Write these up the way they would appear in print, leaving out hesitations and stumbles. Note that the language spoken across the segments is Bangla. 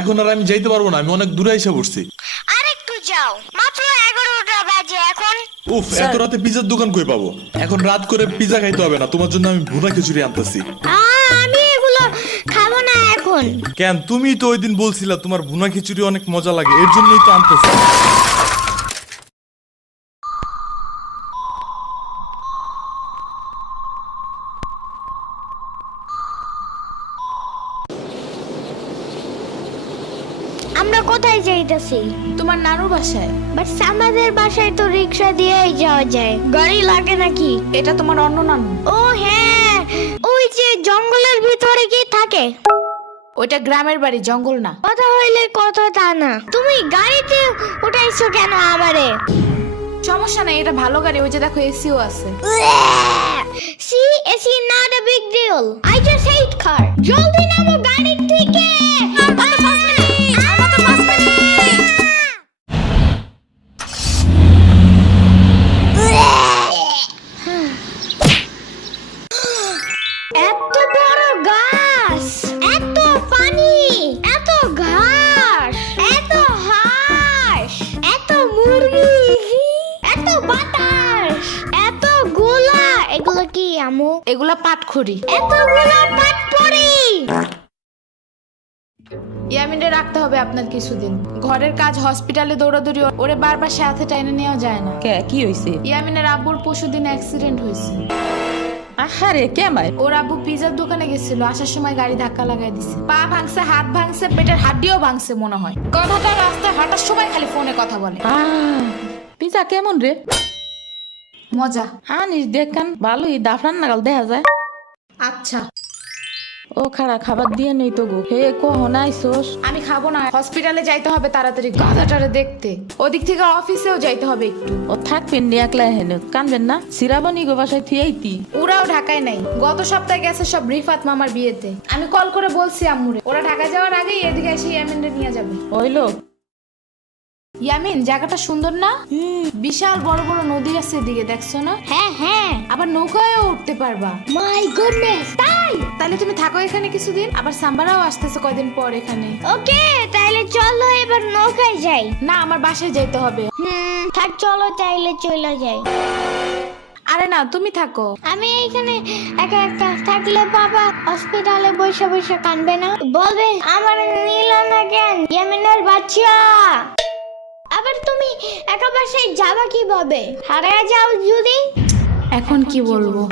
এখন আর আমি যাইতে পারবো না, আমি অনেক দূরে এসে পড়ছি। আরেকটু যাও, মাত্র 11টা বাজে এখন। উফ, এত রাতে পিজার দোকান কই পাবো? এখন রাত করে পিজা খাইতে হবে না, তোমার জন্য আমি ভুনা খিচুড়ি আনতেছি। আমি এগুলো খাবো না এখন। কেন? তুমি তো ওই দিন বলছিলা তোমার ভুনা খিচুড়ি অনেক মজা লাগে, এর জন্যই তো আনতেছি। আমরা কোথায় যাইতেছি? তোমার নানুর বাসায়। বাট আমাদের বাসায় তো রিক্সা দিয়েই যাওয়া যায়, গাড়ি লাগে নাকি? এটা তোমার অন্য নানু। ও হ্যাঁ, ওই যে জঙ্গলের ভিতরে কি থাকে? ওইটা গ্রামের বাড়ি, জঙ্গল না। কথা হইলে কথা তা না। তুমি গাড়িতে উঠাইছো কেন আমারে? সমস্যা নাই, এটা ভালো গাড়ি। ওই যে দেখো, এসিও আছে। See, it's not a big deal. I just hate car. জলদি নামো গাড়ি থেকে। এত বড় গাছ, এত পানি, এত ঘাস, এত হাঁস, এত মুরগি, এত বাতাস, এত গোলা। এগুলো কি আমু? এগুলা পাটখড়ি। এতগুলো পাটপড়ি। ইয়ামিনে রাখতে হবে আপনার কিছুদিন। ঘরের কাজ, হসপিটালে দৌড়াদৌড়ি, ওরে বারবার সাথে টাইনে নেওয়া যায় না। কে কি হইছে? ইয়ামিনের আব্বুর পরশুদিন অ্যাক্সিডেন্ট হয়েছে। আহারে কেমাই? ওর আব্বু পিজার দোকানে গেছিল, আসার সময় গাড়ি ধাক্কা লাগাই দিছে। পা ভাঙছে, হাত ভাঙছে, পেটের হাড্ডিও ভাঙছে মনে হয়। কথাটা রাস্তায় হাঁটার সময় খালি ফোনে কথা বলে। পিজা কেমন রে? মজা। আনিস দেখান, ভালোই দাফরান নাগাল দেখা যায়। আচ্ছা, ও খাড়া খাবার দিয়ে নেই তো গো। হে কখন আইসোস? আমি খাবো না, হসপিটালে যাইতে হবে তাড়াতাড়ি গাধাটারে দেখতে। ওদিক থেকে অফিসেও যাইতে হবে একটু। ও থাকবেন নি একলা হেন, কানবেন না? সিরাবনি গো বাসায় থিয়াইতি। ওরাও ঢাকায় নাই, গত সপ্তাহে গেছে সব রিফাত মামার বিয়েতে। আমি কল করে বলছি আম্মুরে, ওরা ঢাকা যাওয়ার আগেই এদিকে এসে ইয়ামিনরে নিয়ে যাবে। ওইলো ইয়ামিন, জায়গাটা সুন্দর না? বিশাল বড় বড় নদী আছে এদিকে, দেখছো না? হ্যাঁ হ্যাঁ, আবার নৌকায়ও উঠতে পারবা। মাই গুডনেস, তাই? তাহলে তুমি থাকো এখানে কিছুদিন, আবার সাম্বারাও আসতেছে কয়দিন পর এখানে। ওকে, তাইলে চলো এবার নৌকায় যাই। না, আমার বাসায় যাইতে হবে। থাক, চলো তাইলে চলে যাই। আরে না, তুমি থাকো। আমি এখানে একা একা থাকলে বাবা হসপিটালে বসে বসে কানবে না? বলবে আমার নিল না কেন ইয়ামিনের বাচ্চা। আবার তুমি একা বাসায় যাবা কিভাবে? হারিয়ে যাও যদি? এখন কি বলবো?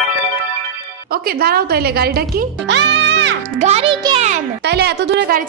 ওকে দাঁড়াও, তাইলে গাড়িটা কি? গাড়ি কেন? তাইলে এত দূরে গাড়ি